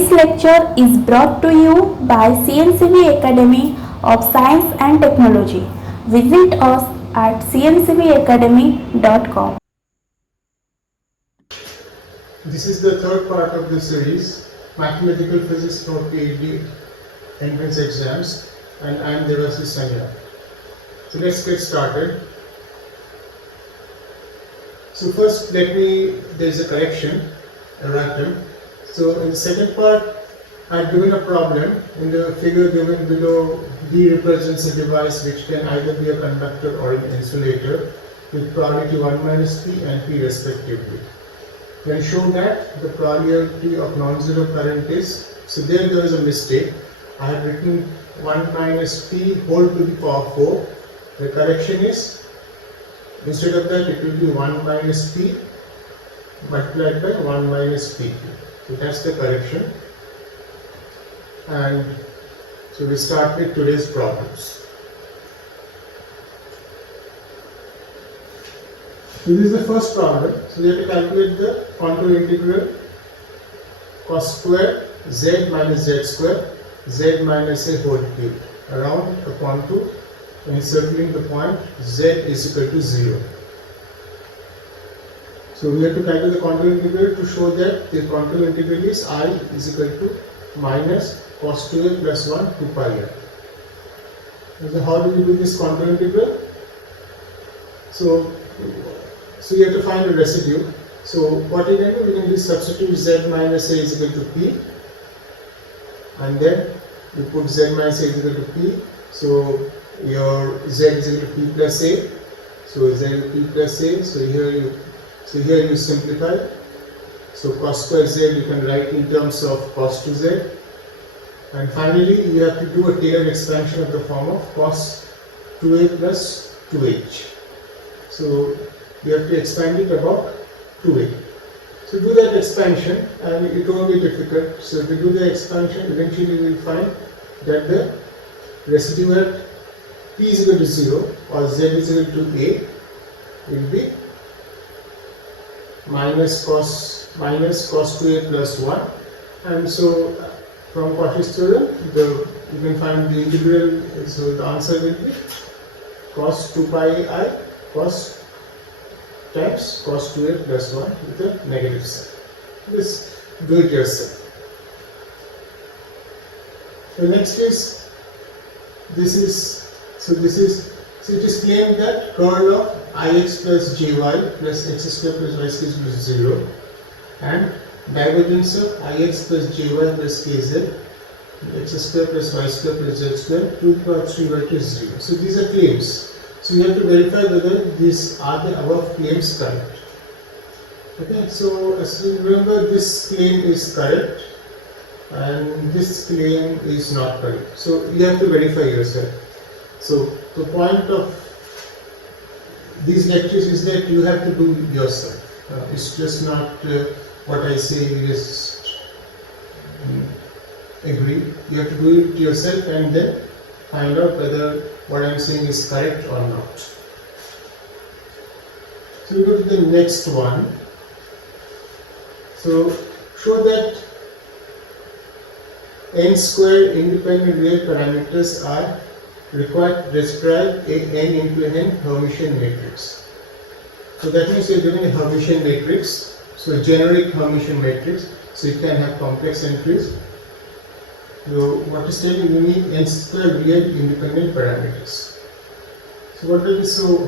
This lecture is brought to you by CNCB Academy of Science and Technology. Visit us at cncbacademy.com. This is the third part of the series, Mathematical Physics for Ph.D. entrance exams, and I am Devashish Sanya. So let's get started. So first there is a correction, a random. So in the second part, I have given a problem. In the figure given below, D represents a device which can either be a conductor or an insulator with probability 1 minus P and P respectively. When shown that the probability of non-zero current is, so there is a mistake. I have written 1 minus P whole to the power 4. The correction is, instead of that it will be 1 minus P multiplied by 1 minus P. So that's the correction. And so we start with today's problems. So this is the first problem. So we have to calculate the contour integral cos square z minus z square z minus a whole cube around a contour encircling the point z is equal to 0. So we have to calculate the contour integral to show that the contour integral is I is equal to minus cos 2a plus 1 2 pi r. So how do we do this contour integral? So you have to find a residue. So what you can do, we can just substitute z minus a is equal to p, and then you put z minus a is equal to p. So your z is equal to p plus a. So z is p plus a. So here you simplify. So cos square z you can write in terms of cos 2z. And finally you have to do a Taylor expansion of the form of cos 2a plus 2h. So you have to expand it about 2a. So do that expansion and it won't be difficult. So if you do the expansion, eventually you will find that the residue at p is equal to 0 or z is equal to a will be minus cos 2a plus 1. And so from Cauchy's theorem, you can find the integral. So the answer will be cos 2 pi I cos times cos 2a plus 1 with a negative sign. Just do it yourself. So next is, it is claimed that curl of ix plus jy plus x square plus y square is 0 and divergence of ix plus jy plus kz x square plus y square plus z square 2 to the power 3y to 0. So these are claims. So you have to verify whether these are the above claims correct. Okay, so as you remember, this claim is correct and this claim is not correct. So you have to verify yourself. So the point of these lectures is that you have to do yourself. It's just not what I say, you just agree. You have to do it yourself and then find out whether what I am saying is correct or not. So we go to the next one. So show that n square independent real parameters are required to describe a n into n Hermitian matrix. So that means you are given a Hermitian matrix, so a generic Hermitian matrix, so it can have complex entries. So what is telling you need n square real independent parameters. So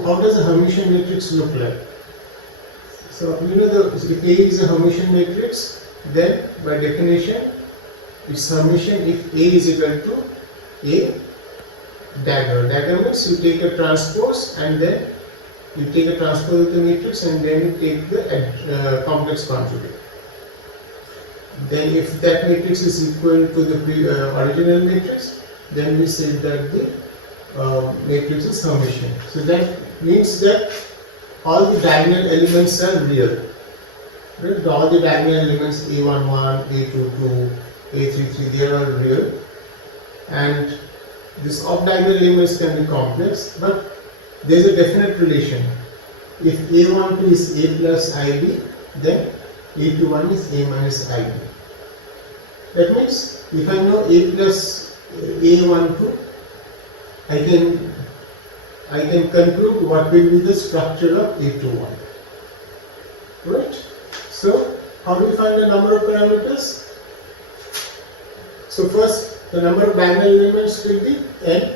how does a Hermitian matrix look like? So you know if A is a Hermitian matrix, then by definition it's Hermitian if A is equal to a dagger. Dagger means you take a transpose and then you take a transpose of the matrix and then you take the complex conjugate. Then if that matrix is equal to the original matrix, then we say that the matrix is Hermitian. So that means that all the diagonal elements are real. Right? All the diagonal elements A11, A22, A33, they are all real. And these off-diagonal elements can be complex, but there is a definite relation. If A12 is A plus IB, then A21 is A minus IB. That means if I know A plus A12, I can conclude what will be the structure of A21. Right? So how do we find the number of parameters? So first, the number of diagonal elements will be n.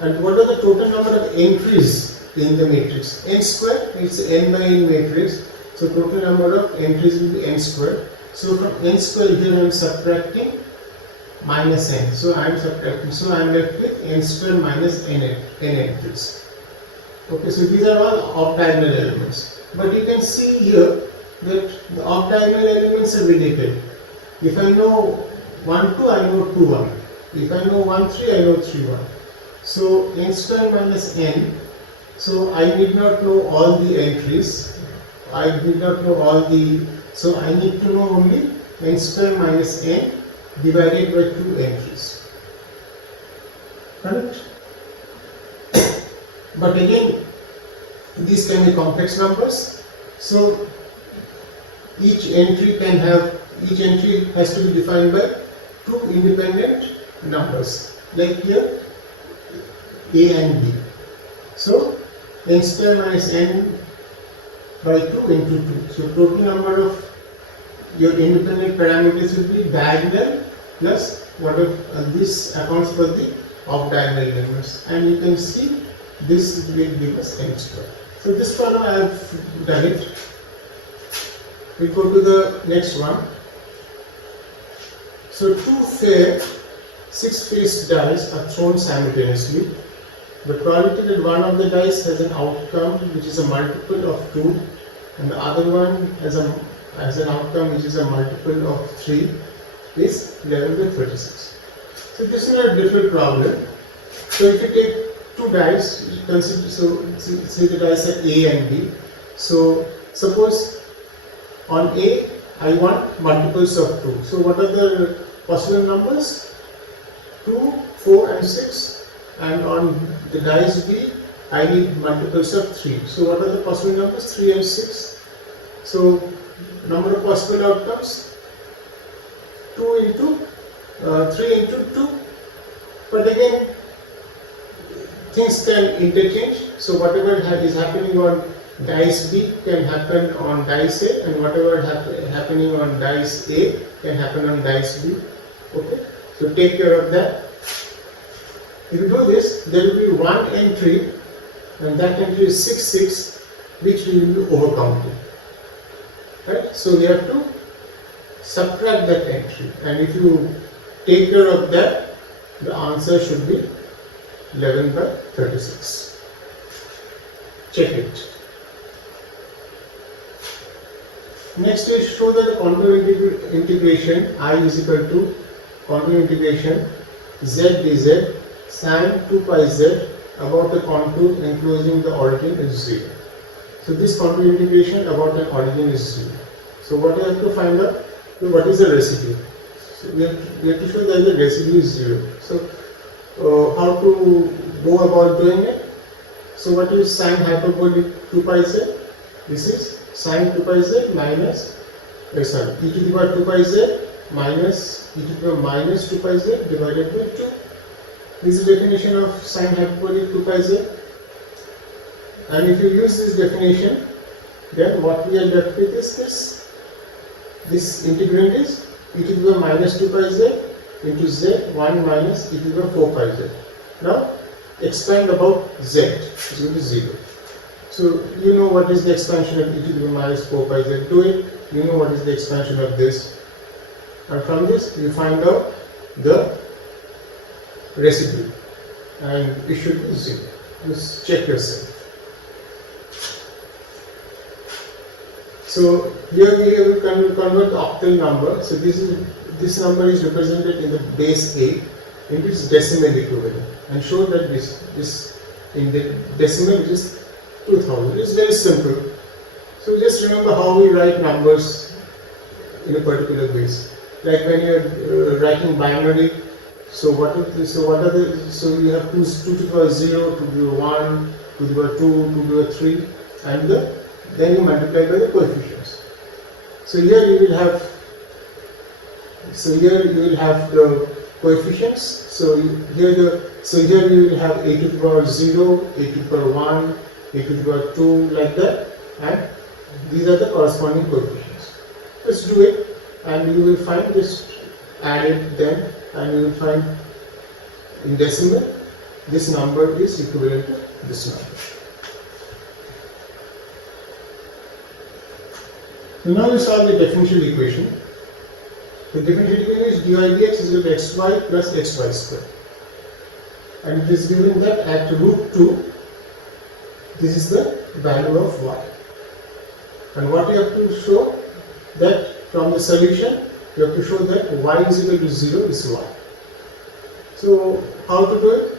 And what are the total number of entries in the matrix? N square, it's n by n matrix. So total number of entries will be n square. So from n square here I am subtracting minus n. So I am subtracting. So I am left with n square minus n entries. Okay, so these are all off-diagonal elements. But you can see here that the off-diagonal elements are related. If I know 1, 2, I know 2, 1. If I know 1, 3, I know 3, 1. So n square minus n. So I need not know all the entries. I need not know all the. So I need to know only n square minus n divided by 2 entries. Correct? But again, these can be complex numbers. So each entry has to be defined by 2 independent numbers, like here A and B. So n square minus n by 2 into 2. So total number of your independent parameters will be diagonal plus whatever this accounts for the off diagonal elements, and you can see this will give us n square. So this one I have done it. We go to the next one. So two fair 6-faced dice are thrown simultaneously. The probability that one of the dice has an outcome which is a multiple of 2 and the other one has an outcome which is a multiple of 3 is 11 by 36. So this is a different problem. So if you take two dice, consider, so say the dice are A and B. So suppose on A I want multiples of 2. So what are the possible numbers? 2, 4 and 6, and on the dice B I need multiples of 3. So what are the possible numbers? 3 and 6. So number of possible outcomes 3 into 2. But again, things can interchange. So whatever is happening on dice B can happen on dice A, and whatever happening on dice A can happen on dice B. Okay, so take care of that. If you do this, there will be one entry, and that entry is 6, 6, which we will be overcounting. Right? So we have to subtract that entry, and if you take care of that, the answer should be 11 by 36. Check it. Next is show that the contour integration I is equal to contour integration z dz sine 2 pi z about the contour enclosing the origin is 0. So this contour integration about an origin is 0. So what I have to find out? What is the residue? So we have to show that the residue is 0. So how to go about doing it? So what is sine hyperbolic 2 pi z? This is sine 2 pi z minus e to the power 2 pi z minus e to the power minus 2 pi z divided by 2. This is the definition of sine hyperbolic 2 pi z. And if you use this definition, then what we are left with is this. This integrand is e to the power minus 2 pi z into z 1 minus e to the power 4 pi z. Now expand about z, it's going to 0. So you know what is the expansion of e to the power minus 4 pi z. Do it. You know what is the expansion of this. And from this you find out the residue, and it should be 0. Just check yourself. So here we will convert the octal number. So this number is represented in the base 8 into its decimal equivalent, and show that this in the decimal is 2000. It's very simple. So just remember how we write numbers in a particular base. Like when you are writing binary. So you have 2 to the power 0, 2 to the power 1, 2 to the power 2, 2 to the power 3, and then you multiply by the coefficients. So here you will have So here you will have the coefficients. So here you will have a to the power 0, a to the power 1, a to the power 2, like that, and these are the corresponding coefficients. Let's do it, and you will find this, add it then, and you will find in decimal this number is equivalent to this number. So now we solve the differential equation. The differential equation is dy dx is equal to xy plus xy square. And it is given that at root 2, this is the value of y. And what you have to show, that from the solution, you have to show that y is equal to 0 is y. So how to do it?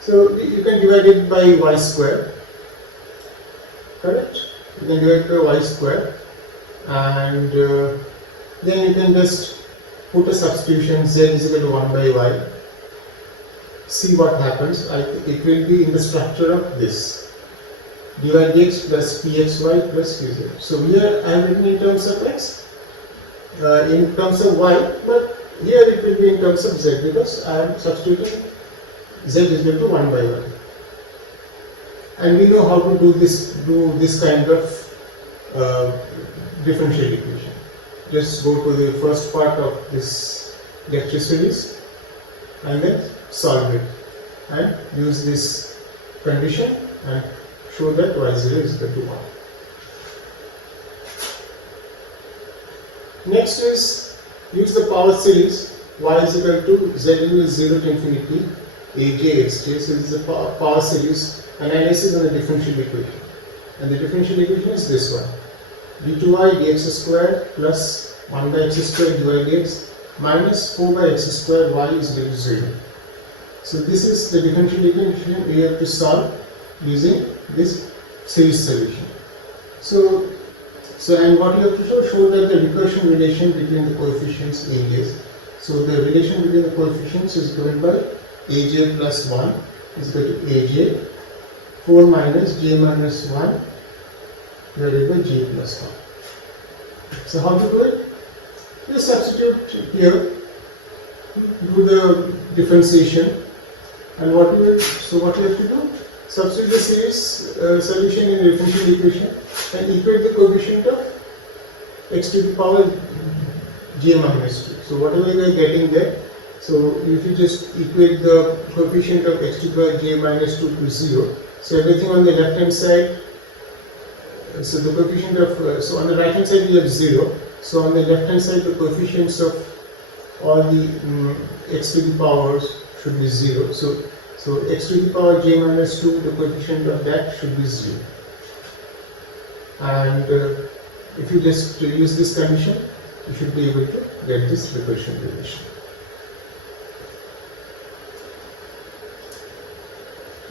So you can divide it by y square, correct? You can divide it by y square, and then you can just put a substitution z is equal to 1 by y. See what happens. It will be in the structure of this dy dx plus pxy plus qz. So here I have written in terms of x, in terms of y, but here it will be in terms of z because I am substituting z is equal to 1 by y. And we know how to do this kind of differential equation. Just go to the first part of this lecture series and then solve it and use this condition and show that y0 is equal to 1. Next is use the power series y is equal to z equals 0 to infinity aj xj. So this is a power series analysis on the differential equation. And the differential equation is this one: d2y dx squared plus 1 by x squared dy dx minus 4 by x squared y is equal to 0. So this is the differential equation we have to solve using this series solution. So and what you have to show that the recursion relation between the coefficients ages. So the relation between the coefficients is given by aj plus 1 is equal to aj 4 minus j minus 1 divided by j plus 1. So how to do it? Just substitute here, do the differentiation, and what you have to do? Substitute the series solution in the differential equation and equate the coefficient of x to the power j minus 2. So whatever you are getting there, so if you just equate the coefficient of x to the power j minus 2 to 0, so everything on the left hand side, so the coefficient of, so on the right hand side you have 0, so on the left hand side the coefficients of all the x to the powers should be 0. So x to the power j minus 2, the coefficient of that should be 0. And if you just use this condition, you should be able to get this recursion relation.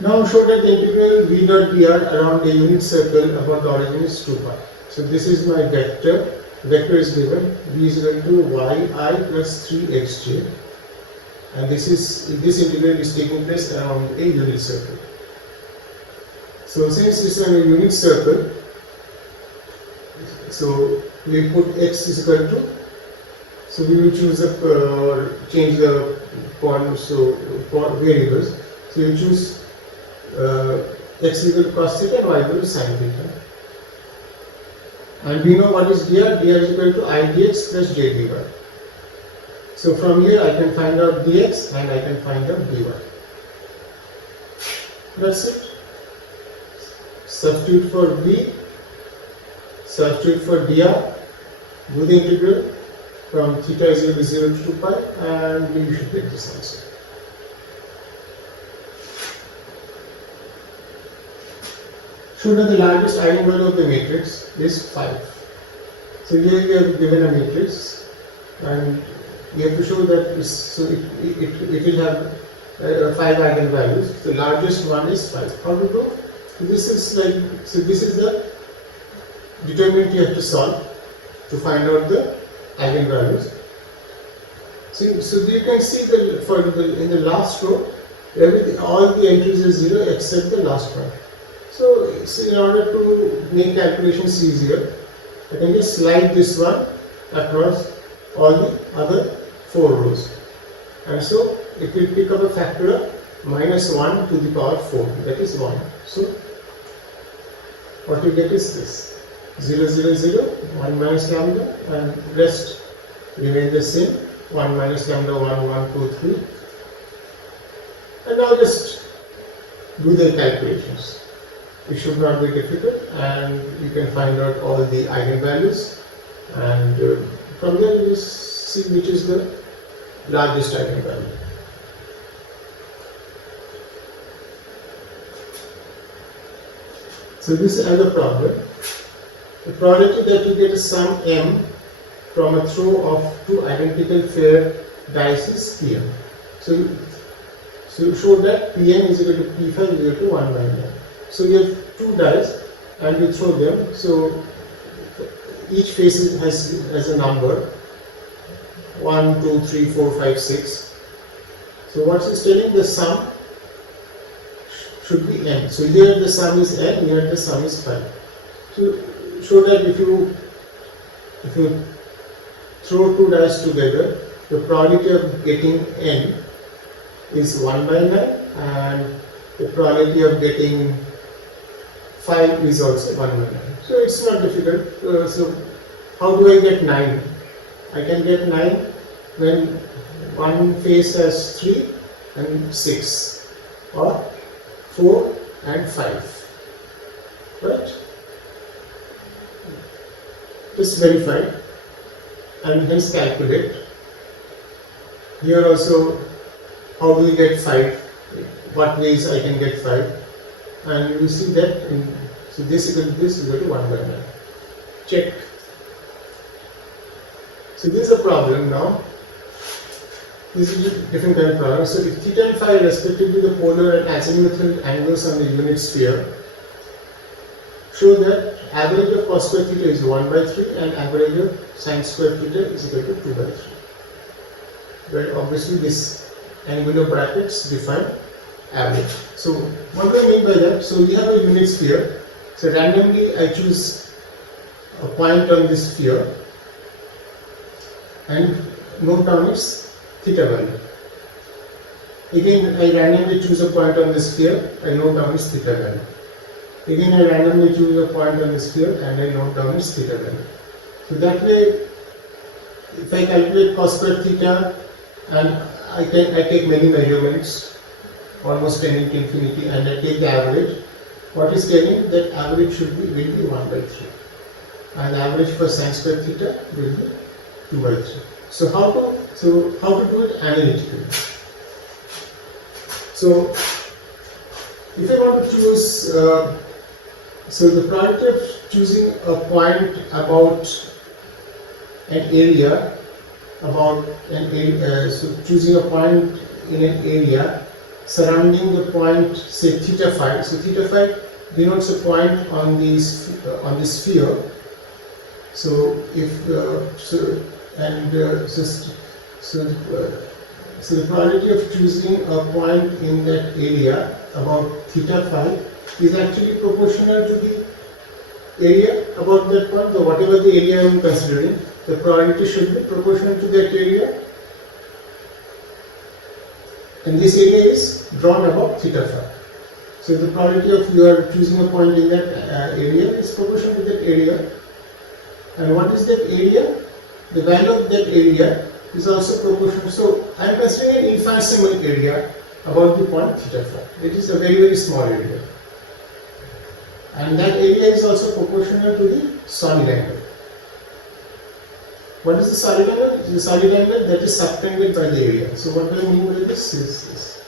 Now show that the integral v dot dr around a unit circle about the origin is 2 pi. So this is my vector. Vector is given v is equal to yi plus 3xj. And this integral is taking place around a unit circle. So since this is a unit circle, so we put x is equal to, so we will choose change the variables. So you choose x equal to cos theta and y equal to sin theta. And we know what is dr. Dr is equal to I dx plus j dy. So from here I can find out dx and I can find out dy. That's it. Substitute for v, substitute for dr, do the integral from theta is equal to 0 to 2 pi, and you should get this answer. Show that the largest eigenvalue of the matrix is 5. So here we have given a matrix, and we have to show that it will have 5 eigenvalues. The largest one is 5. How to do? So this is the determinant you have to solve to find out the eigenvalues. So you can see in the last row, all the entries are 0 except the last one. So in order to make calculations easier, I can just slide this one across all the other 4 rows. And so it will pick up a factor of -1 to the power 4, that is 1. So what you get is this 0, 0, 0, 1 minus lambda, and rest remain the same, 1 minus lambda, 1, 1, 2, 3. And now just do the calculations. It should not be difficult, and you can find out all the eigenvalues, and from there you see which is the largest eigenvalue. So this is another problem. The probability that you get a sum m from a throw of 2 identical fair dice is Pm. So show that Pn is equal to P5 is equal to 1 by 9. So you have 2 dice and you throw them. So each face has a number 1, 2, 3, 4, 5, 6. So what is telling, the sum should be n. So here the sum is n, here the sum is 5. So show that if you throw 2 dice together, the probability of getting n is 1 by 9, and the probability of getting 5 is also 1 by 9. So it's not difficult. So how do I get 9? I can get 9 when one face has 3 and 6, or 4 and 5. Right? Just verify and hence calculate. Here also, how do we get 5? What ways I can get 5? And you see that, so this is equal to 1 by 9. Check. So this is a problem now. This is a different kind of problem. So if theta and phi are respectively the polar and azimuthal angles on the unit sphere, show that average of cos square theta is 1 by 3 and average of sin square theta is equal to 2 by 3. Well, obviously this angular brackets define average. So what do I mean by that? So we have a unit sphere. So randomly I choose a point on this sphere and note down its theta value. Again, I randomly choose a point on the sphere, I note down its theta value. Again, I randomly choose a point on the sphere and I note down its theta value. So that way, if I calculate cos square theta and I take many measurements, almost tending to infinity, and I take the average, what is telling that average will be 1 by 3. And average for sin square theta will be 2 by 3. So how to do it analytically? So if I want to choose, so the probability of choosing a point about an area, so choosing a point in an area surrounding the point, say theta phi. So theta phi denotes a point on the sphere. So if so the probability of choosing a point in that area about theta phi is actually proportional to the area about that point. So whatever the area I am considering, the probability should be proportional to that area, and this area is drawn about theta phi. So the probability of you are choosing a point in that area is proportional to that area. And what is that area? The value of that area is also proportional. So I am considering an infinitesimal area about the point theta phi. It is a very, very small area. And that area is also proportional to the solid angle. What is the solid angle? The solid angle that is subtended by the area. So what do I mean by this is this.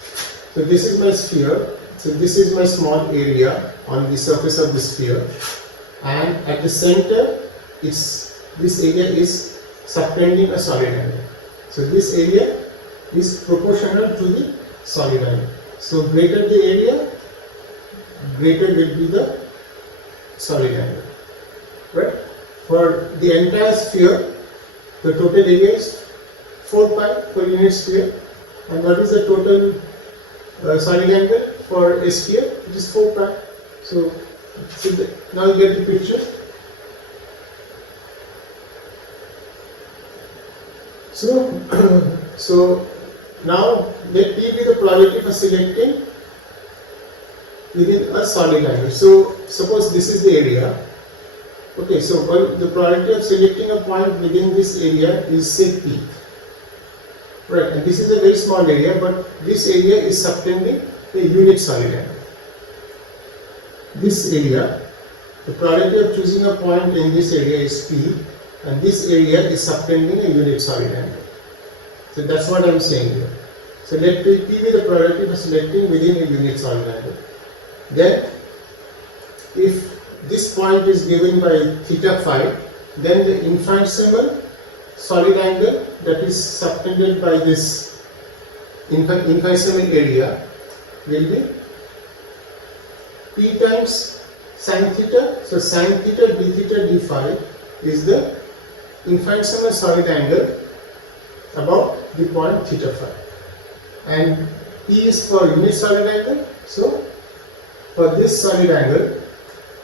So this is my sphere. So this is my small area on the surface of the sphere. And at the center, this area is subtending a solid angle. So this area is proportional to the solid angle. So greater the area, greater will be the solid angle. Right? For the entire sphere, the total area is 4 pi per unit sphere. And what is the total solid angle for a sphere? It is 4 pi. So now you get the picture. So, so now let P be the probability for selecting within a solid angle. So suppose this is the area. Okay, so the probability of selecting a point within this area is say P. Right, and this is a very small area, but this area is subtending a unit solid angle. This area, the probability of choosing a point in this area is P, and this area is subtending a unit solid angle. So that's what I am saying here. So let P be the probability for selecting within a unit solid angle. Then, if this point is given by theta phi, then the infinitesimal solid angle that is subtended by this infinitesimal area will be P times sin theta. So sin theta d theta d phi is the infinitesimal solid angle about the point theta phi, and P is for unit solid angle. So for this solid angle,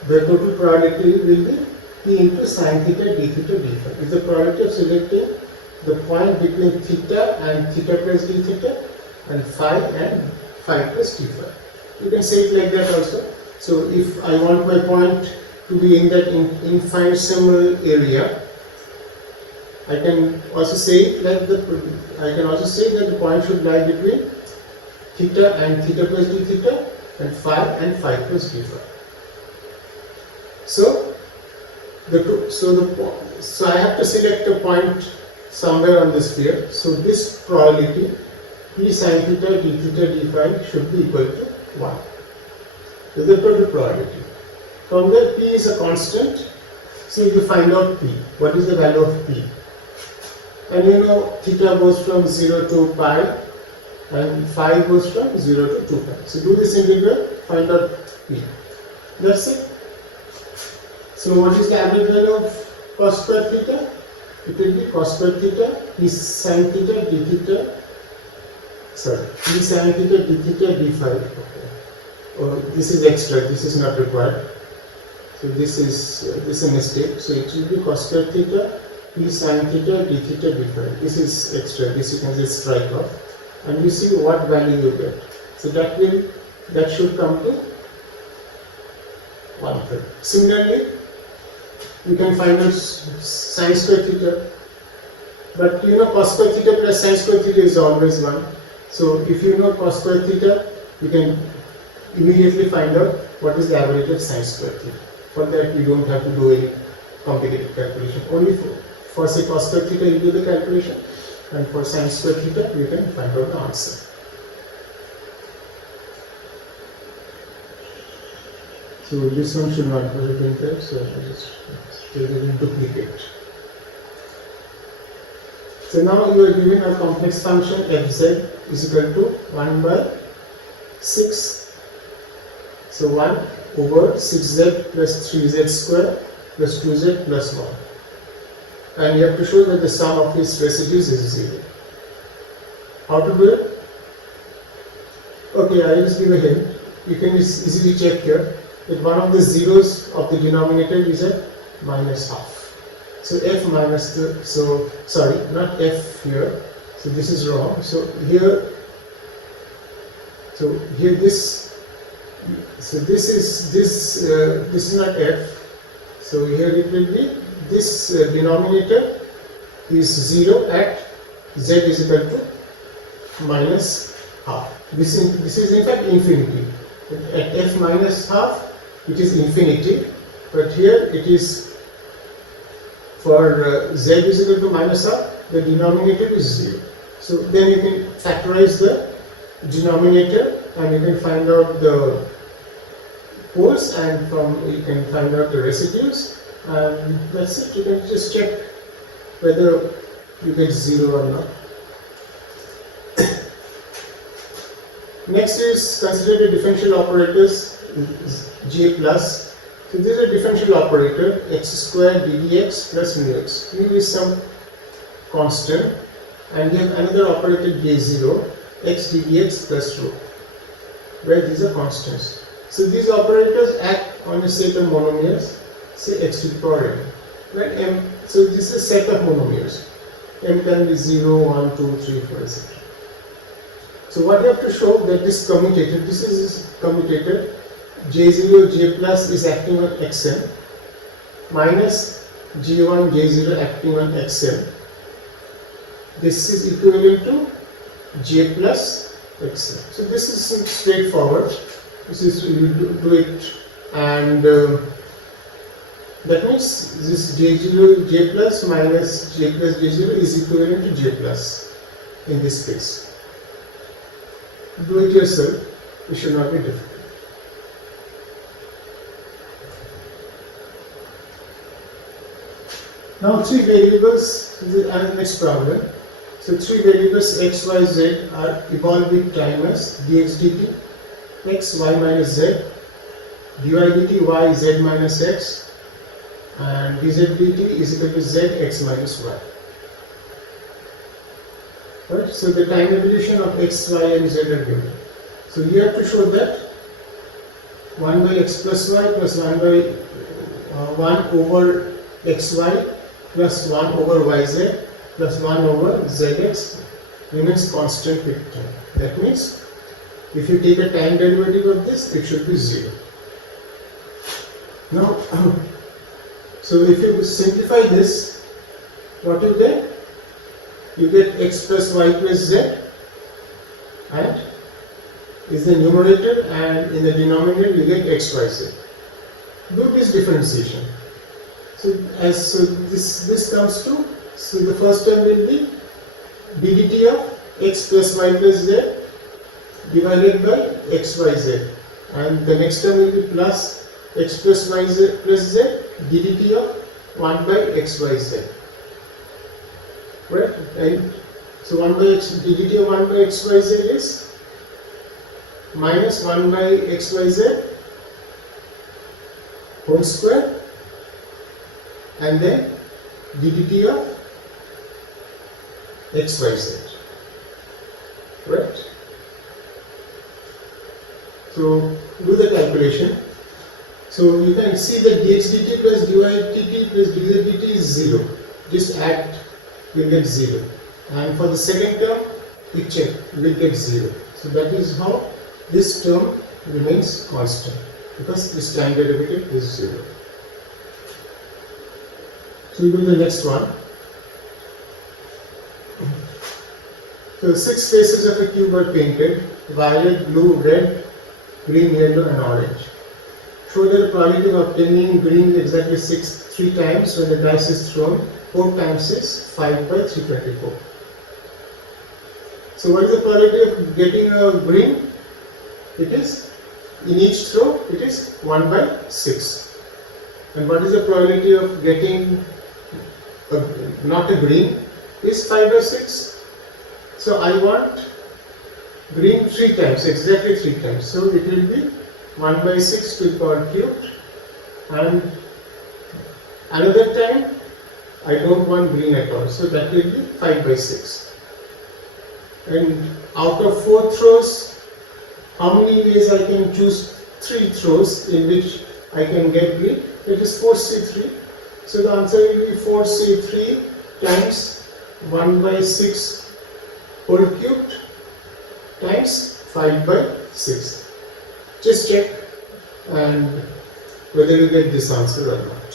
the total probability will be P into sin theta d theta d phi. Is the probability of selecting the point between theta and theta plus d theta, and phi plus d phi. You can say it like that also. So if I want my point to be in that infinitesimal area, I can also say it like that the point should lie between theta and theta plus d theta, and phi plus d phi. So I have to select a point somewhere on the sphere. So this probability P sin theta d theta d phi should be equal to 1. This is the total probability. From there, P is a constant. So you find out P. What is the value of P? And you know theta goes from 0 to pi, and phi goes from 0 to 2 pi. So do this integral, find out P. That's it. So what is the average value of cos square theta? It will be cos square theta P sin theta d theta. P sin theta d theta d phi. Okay. Oh, this is extra. This is not required. So this is a mistake. So it will be cos square theta P sin theta d theta d phi. This is extra. This you can just strike off, and you see what value you get. So that should come to 1/3. Similarly, you can find out sin square theta, but you know cos square theta plus sin square theta is always 1. So if you know cos square theta, you can immediately find out what is the average of sin square theta. For that, you don't have to do any complicated calculation. Only for say cos square theta, you do the calculation, and for sin square theta, you can find out the answer. So this one should not be written there, so I just take it in duplicate. So now you are given a complex function fz is equal to 1 by 6. So 1 over 6z plus 3z square plus 2z plus 1. And you have to show that the sum of its residues is 0. How to do it? Okay, I will just give a hint. You can easily check here that one of the zeros of the denominator is at minus half. So f minus not f here. So this is wrong. So here this is not f. So here it will be this denominator is 0 at z is equal to minus half. This is in fact infinity. At f minus half it is infinity, but here it is for z is equal to minus half, the denominator is 0. So then you can factorize the denominator and you can find out the poles, and you can find out the residues, and that's it. You can just check whether you get 0 or not. Next is consider the differential operators J plus. So this is a differential operator x square ddx plus mu x. Mu is some constant, and we have another operator J0 x ddx plus rho, where these are constants. So these operators act on a set of monomers, say x to the power n. Right? So this is a set of monomers. m can be 0, 1, 2, 3, 4, etc. So what you have to show that this commutator, this is commutator, J0, J plus is acting on xm minus J1, J0 acting on xm. This is equivalent to J plus xm. So this is straightforward. This is, you do it, and that means this J0, J plus minus J plus J0 is equivalent to J plus in this case. Do it yourself, it should not be difficult. Now three variables, this is the next problem. So three variables x, y, z are evolved with time as dx dt, x, y minus z, dy dt, y, z minus x, and dz dt is equal to z, x minus y. Right? So the time evolution of x, y and z are given. So you have to show that 1 by x plus y plus 1 by 1 over xy plus 1 over yz plus 1 over zx remains constant with time. That means if you take a time derivative of this, it should be 0. Now, so if you simplify this, what you get? You get x plus y plus z, and is the numerator, and in the denominator you get x, y, z. Do this differentiation. So this comes to, so the first term will be ddt of x plus y plus z divided by x, y, z, and the next term will be plus x plus y z plus z ddt of 1 by x, y, z. Right? And so 1 by x, ddt of 1 by x, y, z is minus 1 by x, y, z whole square, and then ddt of x, y, z. Right? So do the calculation. So you can see that dx dt plus dy dt plus dz dt is 0. Just add, you get 0. And for the second term, you check, you will get 0. So that is how this term remains constant, because this time derivative is 0. So we go to the next one. So 6 faces of a cube are painted: violet, blue, red, green, yellow and orange. Show that the probability of obtaining green exactly 3 times when the dice is thrown. 4 times is 5 by 324. So what is the probability of getting a green? It is, in each throw, it is 1 by 6. And what is the probability of getting not a green? Is 5 by 6. So I want green 3 times, exactly 3 times. So it will be 1 by 6 to the power cubed, and another time I don't want green at all, so that will be 5 by 6. And out of 4 throws, how many ways I can choose? 3 throws in which I can get green. It is 4C3. So the answer will be 4C3 times 1 by 6 whole cubed times 5 by 6. Just check and whether you get this answer or not.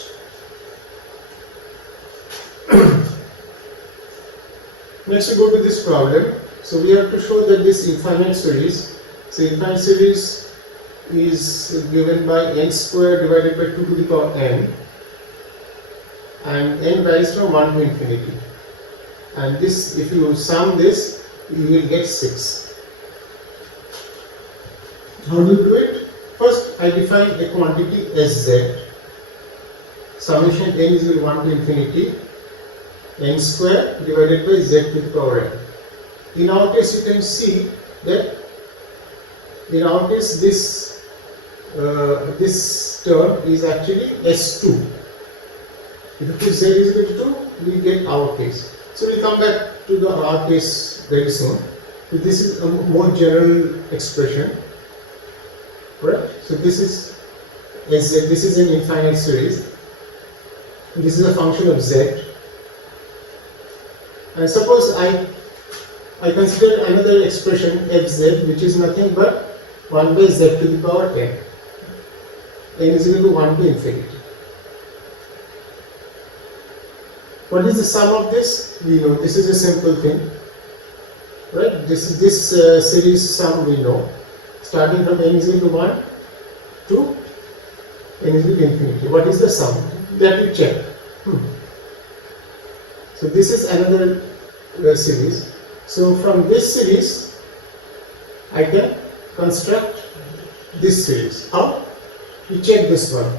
Next we go to this problem. So we have to show that this infinite series, so infinite series is given by n square divided by 2 to the power n, and n varies from 1 to infinity. And this, if you sum this, you will get 6. How do you do it? First, I define a quantity Sz. Summation n is equal to 1 to infinity n square divided by z to the power n. In our case, you can see that in our case this term is actually S2. If you put z is equal to 2, we get our case. So we'll come back to the our case very soon. So this is a more general expression. Right? So this is Sz, this is an infinite series. This is a function of z. And suppose I consider another expression fz, which is nothing but 1 by z to the power n. N is equal to 1 to infinity. What is the sum of this? We know this is a simple thing, right? This series sum we know, starting from n is equal to 1 to n is equal to infinity. What is the sum? That we check. So this is another series. So from this series, I can construct this series. How? We check this one.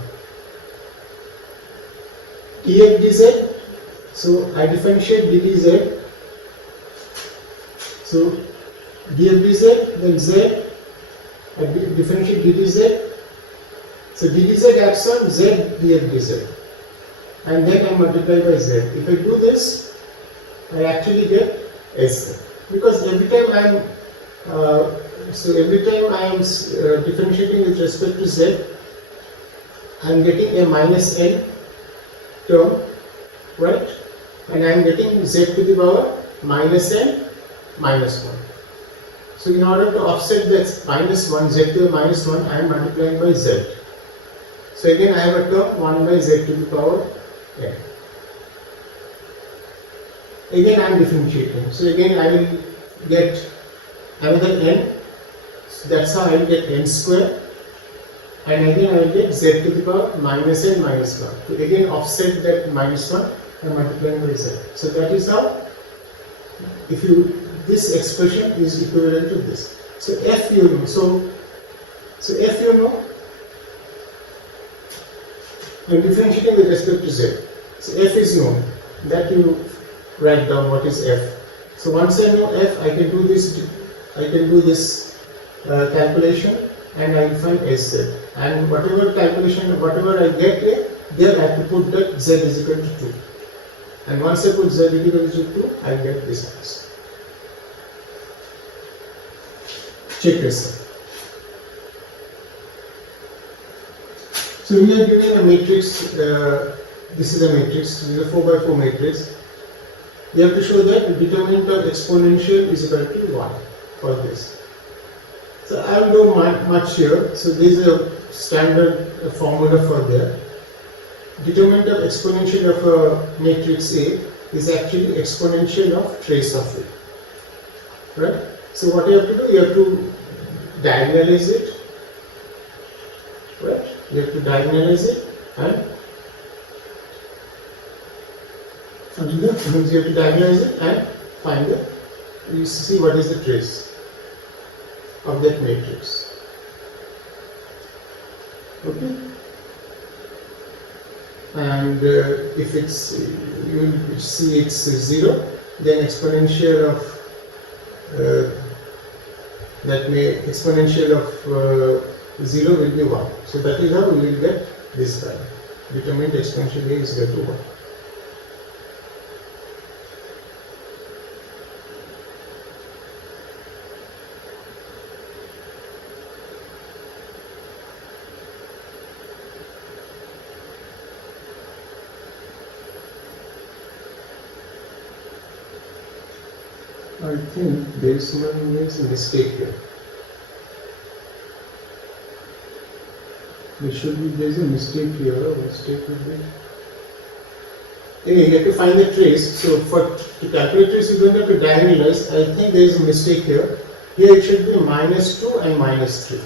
df dz. So I differentiate dz. So df dz, then z. I differentiate dz. So dz acts on z df dz. And then I multiply by z. If I do this, I actually get s. Because every time I am differentiating with respect to z, I am getting a minus n term, right? And I am getting z to the power minus n minus 1. So in order to offset that minus 1, z to the minus 1, I am multiplying by z. So again I have a term 1 by z to the power n. Again I am differentiating. So again I will get another n. So that's how I will get n square. And again I will get z to the power minus n minus 1. To again offset that minus 1, I am multiplying by z. So that is how, this expression is equivalent to this. So f you know. So f you know. I am differentiating with respect to z. So f is known. That you write down what is f. So once I know f, I can do this. Calculation, and I will find sz. And whatever calculation, whatever I get here, there I have to put that z is equal to 2. And once I put z is equal to 2, I get this answer. Check this. So we are given a matrix. This is a matrix. This is a 4 by 4 matrix. We have to show that the determinant of exponential is equal to 1 for this. So I will do much here. So this is a standard formula for that. Determinant of exponential of a matrix A is actually exponential of trace of it. Right? So what you have to do, you have to diagonalize it. Right? You have to diagonalize it and you have to diagonalize it and find the, you see what is the trace of that matrix. Okay? And if it's, you will see it's 0, then exponential of exponential of 0 will be 1. So that is how we will get this value. Determinant exponential A is equal to 1. I think there is a mistake here. There is a mistake here. Mistake would be. Anyway, you have to find the trace. So to calculate trace, you don't have to diagonalize. I think there is a mistake here. Here it should be minus 2 and minus 3.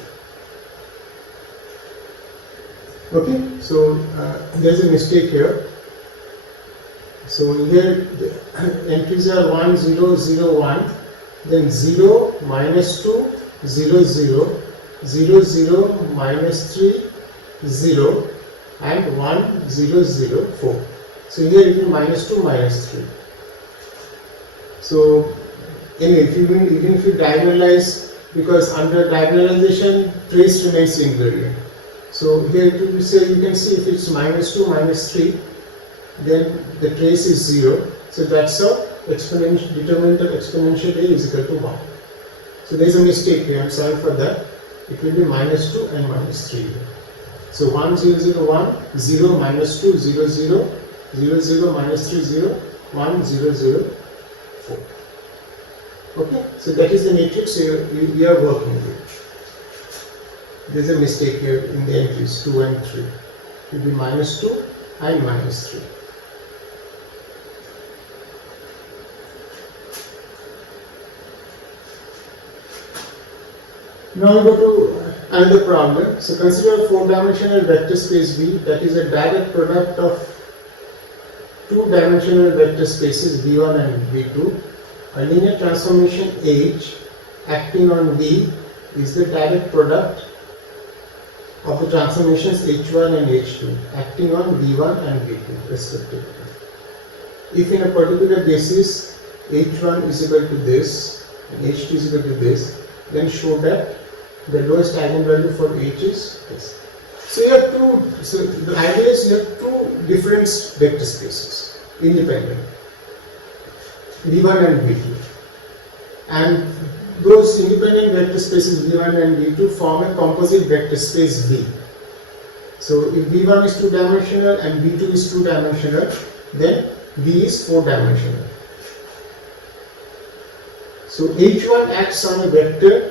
Okay, so there is a mistake here. So here the entries are 1, 0, 0, 1, then 0, minus 2, 0, 0, 0, 0, minus 3, 0, and 1, 0, 0, 4. So here it is minus 2, minus 3. So anyway, even if you diagonalize, because under diagonalization trace remains invariant. So here it will say, you can see if it's minus 2, minus 3, then the trace is 0. So that's how determinant of exponential A is equal to 1. So there is a mistake here, I am sorry for that. It will be minus 2 and minus 3. So 1, 0, 0, 1, 0, minus 2, 0, 0, 0, 0, minus 3, 0, 1, 0, 0, 4. Okay, so that is the matrix we are working with. There is a mistake here in the entries 2 and 3. It will be -2 and -3. Now we go to another problem. So consider a 4-dimensional vector space V that is a direct product of 2-dimensional vector spaces V1 and V2. A linear transformation H acting on V is the direct product of the transformations H1 and H2 acting on V1 and V2 respectively. If in a particular basis H1 is equal to this and H2 is equal to this, then show that the lowest eigenvalue for H is this. So you have two. So the idea is you have two different vector spaces, independent, V1 and V2, and those independent vector spaces V1 and V2 form a composite vector space V. So if V1 is 2-dimensional and V2 is 2-dimensional, then V is 4-dimensional. So H1 acts on a vector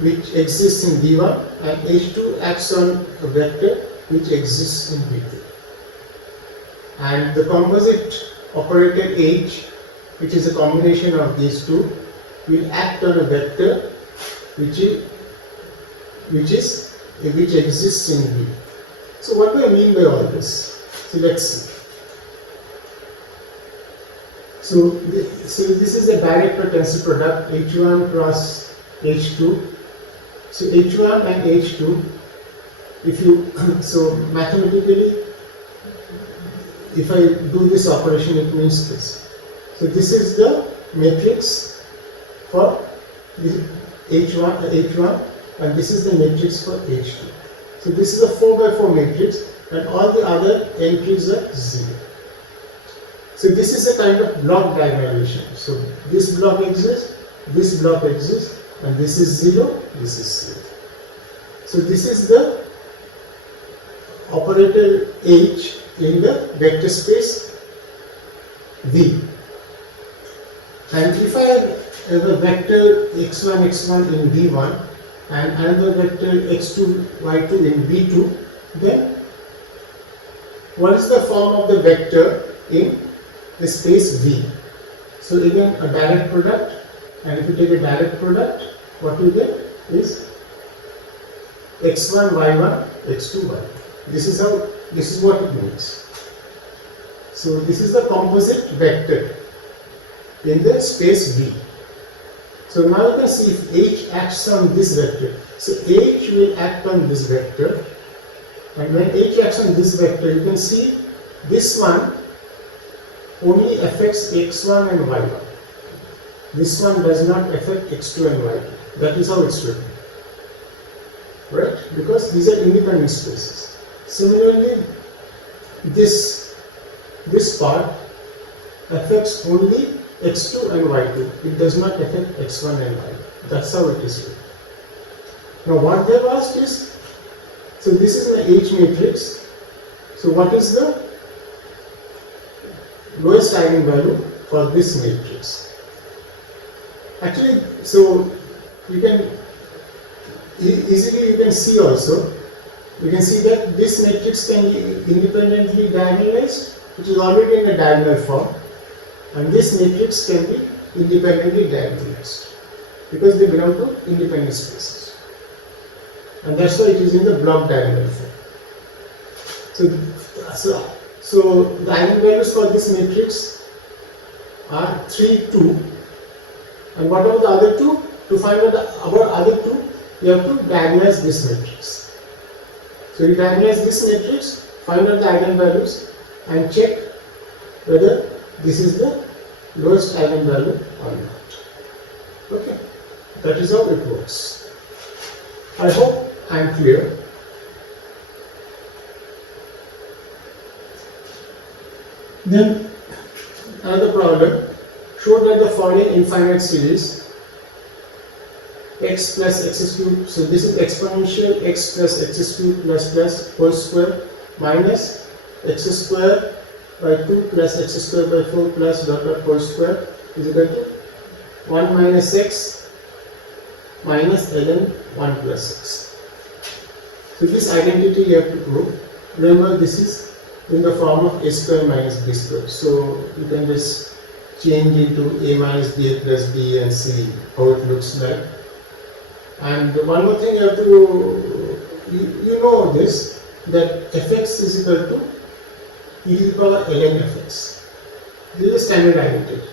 which exists in V1 and H2 acts on a vector which exists in V2. And the composite operator H, which is a combination of these two, will act on a vector which exists in V. So what do I mean by all this? So let's see. So this is a direct or tensor product H1 cross H2. So H1 and H2, if you so mathematically, if I do this operation, it means this. So this is the matrix for H1, and this is the matrix for H2. So this is a 4x4 matrix, and all the other entries are 0. So this is a kind of block diagonalization. So this block exists, and this is 0, this is 0. So this is the operator H in the vector space V. And if I have a vector x1, x1 in V1 and another vector x2, y2 in V2, then what is the form of the vector in the space V? So again a direct product, and if you take a direct product, what you get is x1, y1, x2, y2. This is what it means. So this is the composite vector in the space V. So now you can see if H acts on this vector. So H will act on this vector, and when H acts on this vector, you can see this one only affects x1 and y1. This one does not affect x2 and y2. That is how it's written, right? Because these are independent spaces. Similarly, this part affects only x2 and y2. It does not affect x1 and y2. That's how it is written. Now what they have asked is, so this is my H matrix. So what is the lowest eigenvalue for this matrix? Actually, so you can easily see also. You can see that this matrix can be independently diagonalized, which is already in a diagonal form, and this matrix can be independently diagonalized because they belong to independent spaces, and that's why it is in the block diagonal form. So the eigenvalues for this matrix are 3, 2, and what about the other two? To find out about other two, you have to diagonalize this matrix. So you diagonalize this matrix, find out the eigenvalues, and check whether this is the lowest eigenvalue or not. Okay, that is how it works. I hope I am clear. Then another problem. Show that the following infinite series x plus x cubed, so this is exponential x plus x cubed plus plus whole square minus x square by 2 plus x square by 4 plus dot dot whole square is equal to 1 minus x minus ln 1 plus x. So this identity you have to prove. Remember, this is in the form of a square minus b square. So you can just change into a minus b plus b and see how it looks like. And one more thing you have to, you know this, that fx is equal to e to the power ln fx. This is a standard identity.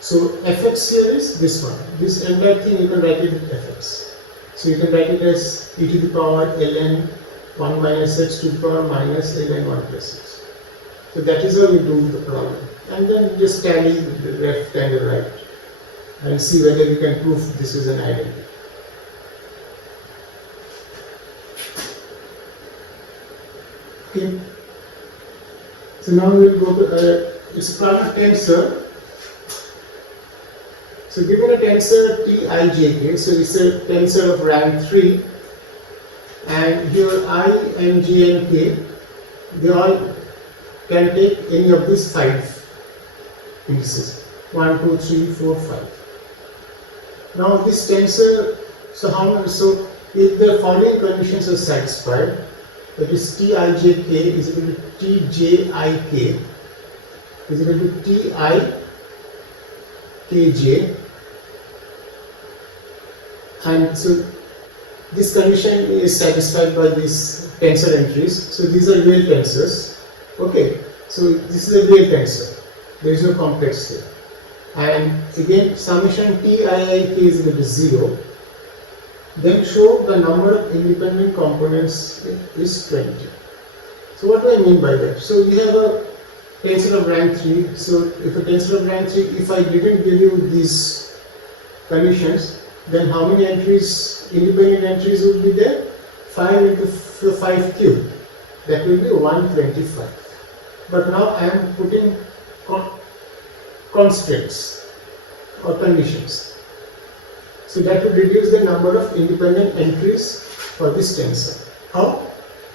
So fx here is this one. This entire thing you can write it with fx. So you can write it as e to the power ln 1 minus x to the power minus ln 1 plus x. So that is how you do the problem. And then just tally the left and the right and see whether you can prove this is an identity. Okay. So now we will go to it's called tensor. So given a tensor Tijk, so it's a tensor of rank 3, and here I and j and k, they all can take any of these 5 indices, 1, 2, 3, 4, 5. Now this tensor, so if the following conditions are satisfied, that is Tijk is equal to Tjik is equal to Tikj, and so this condition is satisfied by these tensor entries. So these are real tensors. Okay, so this is a real tensor. There is no complex here. And again, summation Tiik is equal to 0. Then show the number of independent components is 20. So what do I mean by that? So we have a tensor of rank 3. So if a tensor of rank 3, if I didn't give you these conditions, then how many entries, independent entries would be there? 5 into 5 cube. That will be 125. But now I am putting constraints or conditions. So that would reduce the number of independent entries for this tensor. How?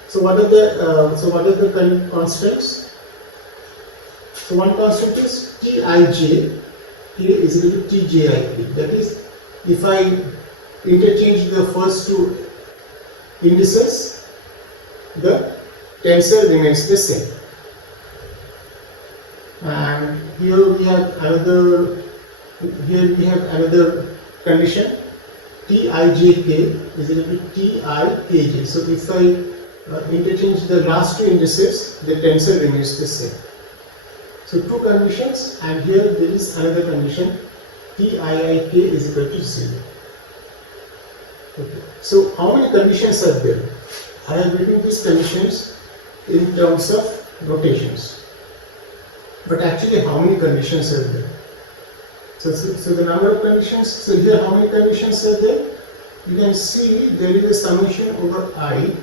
So what are the constants? So one constant is Tij here is equal to Tjik. That is, if I interchange the first two indices, the tensor remains the same. And here we have another condition, Tijk is equal to Tikj. So if I interchange the last two indices, the tensor remains the same. So two conditions, and here there is another condition, Tiik is equal to 0. Okay. So how many conditions are there? I have written these conditions in terms of notations. But actually how many conditions are there? So the number of conditions, so here how many conditions are there? You can see there is a summation over I.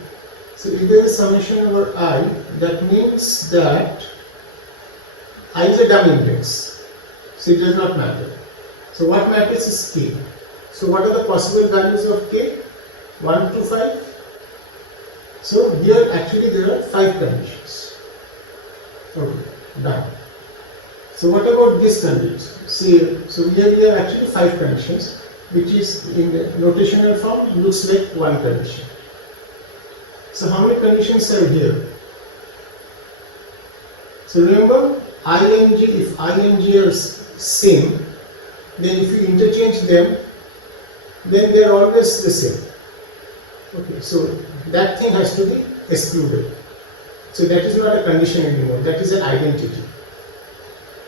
So if there is a summation over I, that means that I is a dummy index. So it does not matter. So what matters is k. So what are the possible values of k? 1 to 5. So here actually there are 5 conditions. Okay, done. So what about this condition? See, so here we have actually 5 conditions, which is in the notational form looks like one condition. So how many conditions are here? So remember, ing, if ing are same, then if you interchange them, then they are always the same. Okay, so that thing has to be excluded. So that is not a condition anymore, that is an identity.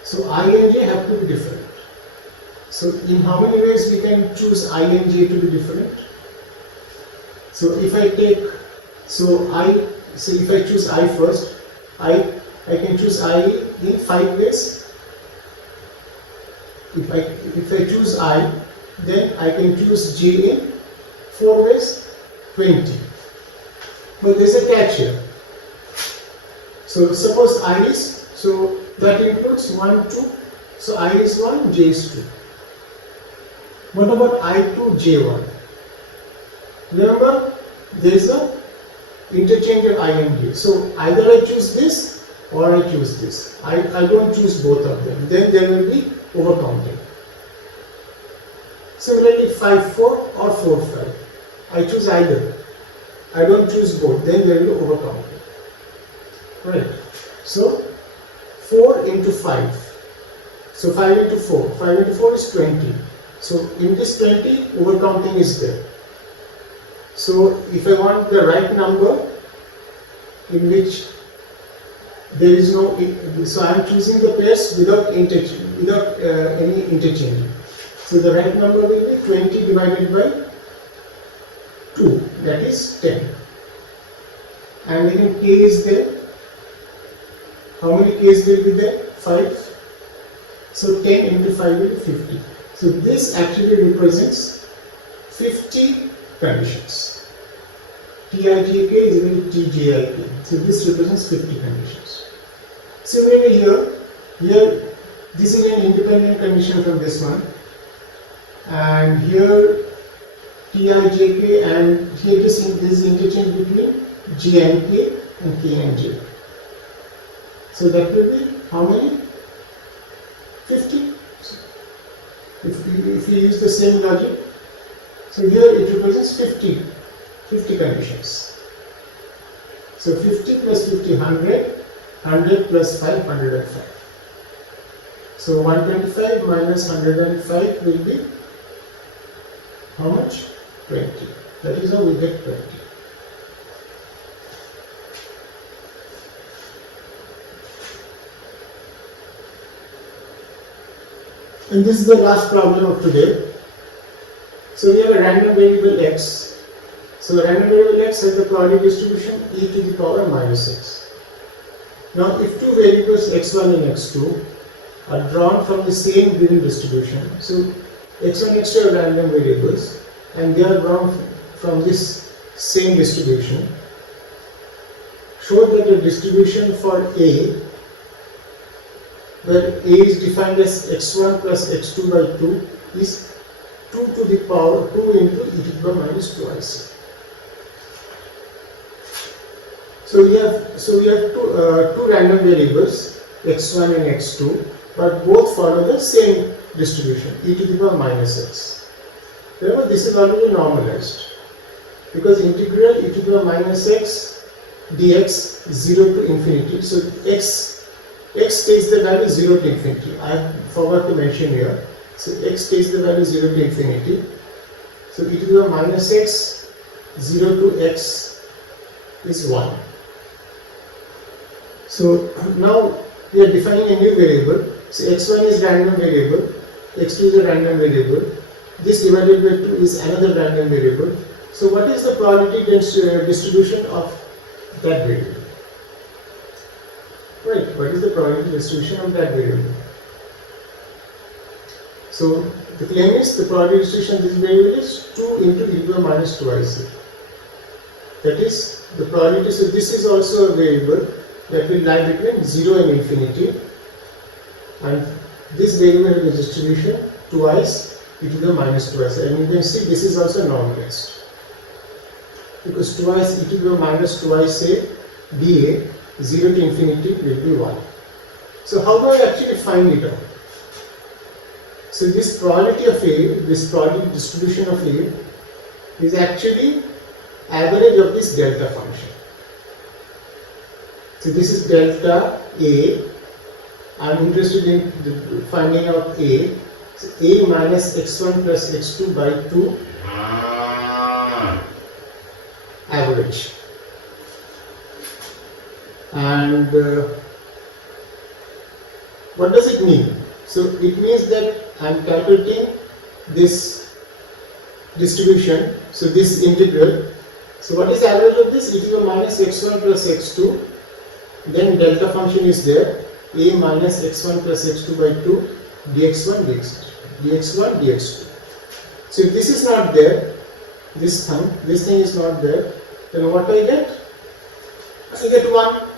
So ing have to be different. So in how many ways we can choose ing to be different? So if I take, if I choose I first, I can choose I in 5 ways. If I choose I, then I can choose j in 4 ways, 20. But there is a catch here. So suppose I is, so that includes 1, 2. So I is 1, j is 2. What about I2, j1? Remember, there is a interchange of ing. So either I choose this or I choose this. I don't choose both of them. Then there will be overcounting. Similarly, 5, 4 or 4, 5. I choose either. I don't choose both. Then there will be overcounting. Right. So 4 into 5. So 5 into 4. 5 into 4 is 20. So in this 20, overcounting is there. So if I want the right number in which there is no, so I am choosing the pairs without any interchanging. So the right number will be 20 divided by 2, that is 10. And then k is there. How many k's will be there? 5. So 10 into 5 will be 50. So this actually represents 50 conditions. Tijk is equal to Tjik. So this represents 50 conditions. Similarly here this is an independent condition from this one. And here Tijk, and here this is interchange between J and K and K and J. So that will be how many? 50. If we use the same logic, so here it represents 50 conditions. So 50 plus 50, 100, 100 plus 5, 105. So 125 minus 105 will be how much? 20. That is how we get 20. And this is the last problem of today. So we have a random variable x. So the random variable x has the probability distribution e to the power minus x. Now if two variables x1 and x2 are drawn from the same given distribution, so x1 and x2 are random variables and they are drawn from this same distribution, show that the distribution for A, where A is defined as x1 plus x2 by 2, is 2 to the power 2 into e to the power minus 2ic. So we have two random variables x1 and x2, but both follow the same distribution e to the power minus x. Remember, this is already normalized because integral e to the power minus x dx 0 to infinity. So x takes the value 0 to infinity. I forgot to mention here. So x takes the value 0 to infinity. So e to the power minus x 0 to x is 1. So now we are defining a new variable. So x1 is random variable, x2 is a random variable, this divided by 2 is another random variable. So what is the probability distribution of that variable? Right, what is the probability distribution of that variable? So the claim is the probability distribution of this variable is 2 into e to the power minus 2ic. That is the probability. So this is also a variable that will lie between 0 and infinity, and this variable has a distribution twice e to the minus 2ic, and you can see this is also normalized because twice e to the minus 2ic dA 0 to infinity will be 1. So how do I actually find it out? So this probability of A, this probability distribution of A is actually average of this delta function. So this is delta A. I am interested in finding out A. So A minus x1 plus x2 by 2 average. And what does it mean? So it means that I am calculating this distribution, so this integral. So what is average of this? E to the minus x1 plus x2, then delta function is there, a minus x1 plus x2 by 2 dx1 dx1 dx2. So if this is not there, this thing is not there, then what do I get? I get 1.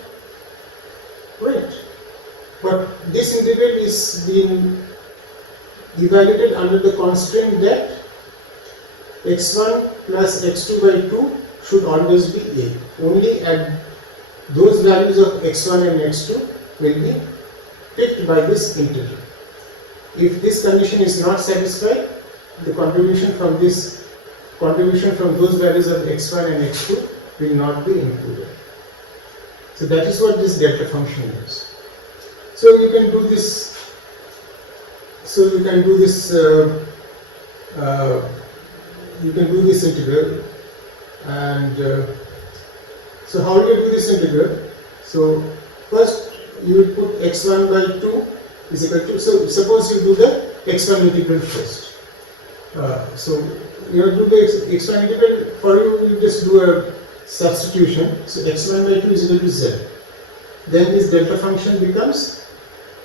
Right. But this integral is being evaluated under the constraint that x1 plus x2 by 2 should always be a. Only at those values of x1 and x2 will be picked by this integral. If this condition is not satisfied, the contribution from those values of x1 and x2 will not be included. So that is what this delta function is. So you can do this. You can do this integral, and so how do you do this integral? So first you will put x1 by 2 is equal to, so suppose you do the x1 integral first. So you have to do the x1 integral. For you just do a substitution. So x1 by 2 is equal to z. Then this delta function becomes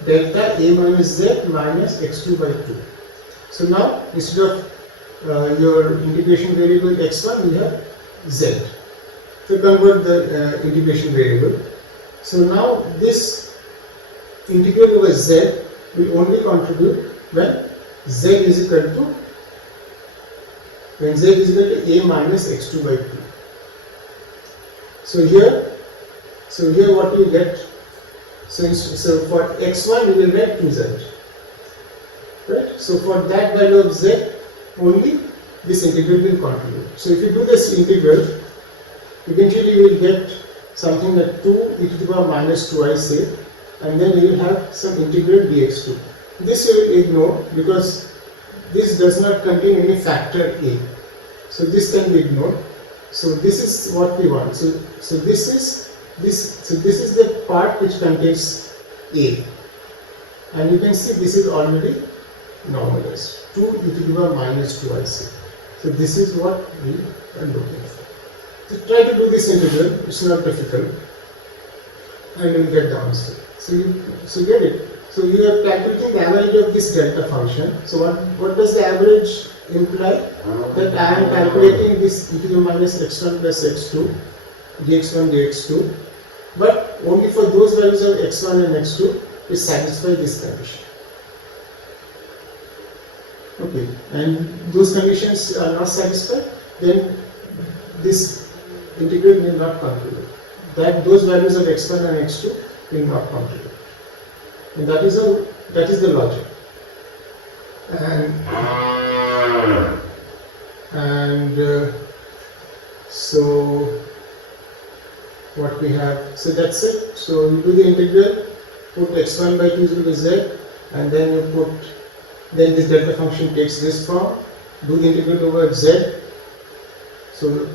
delta a minus z minus x2 by 2. So now instead of your integration variable x1, we have z. So convert the integration variable. So now this integral over z will only contribute when z is equal to a minus x2 by 2. So here what you get, so for x1 you will get 2z, right? So for that value of z only this integral will contribute. So if you do this integral, eventually you will get something like 2 e to the power minus 2i say, and then you will have some integral dx2. This you will ignore because this does not contain any factor a. So this can be ignored. So this is what we want. So this is the part which contains a, and you can see this is already normalized, 2 e to the power minus 2i say. So this is what we are looking for. So try to do this integral. It's not difficult, and you will get the answer. So get it. So you are calculating the average of this delta function. So what does the average imply? That I am calculating this e to the minus x1 plus x2, dx1 dx2, but only for those values of x1 and x2 to satisfy this condition. Okay, and those conditions are not satisfied, then this integral will not contribute. That those values of x1 and x2 will not contribute, and that is the logic. So what we have, so that's it. So you do the integral, put x1 by 2 is equal to z, and then you put, then this delta function takes this form. Do the integral over z. So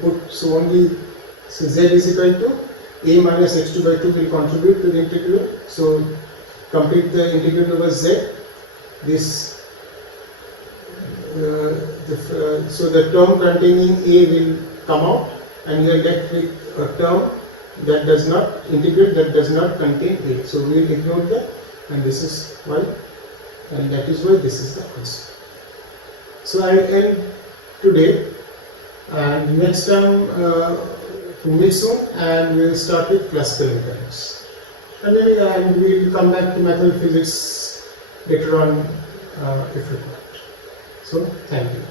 z is equal to a minus x2 by 2 will contribute to the integral. So complete the integral over z. This so the term containing a will come out, and you are left with a term that does not contain a. So we will ignore that, and this is why, and that is why this is the answer. So I will end today, and next time we meet soon, and we will start with classical mechanics, and then we will come back to mathematical physics later on if required. So thank you.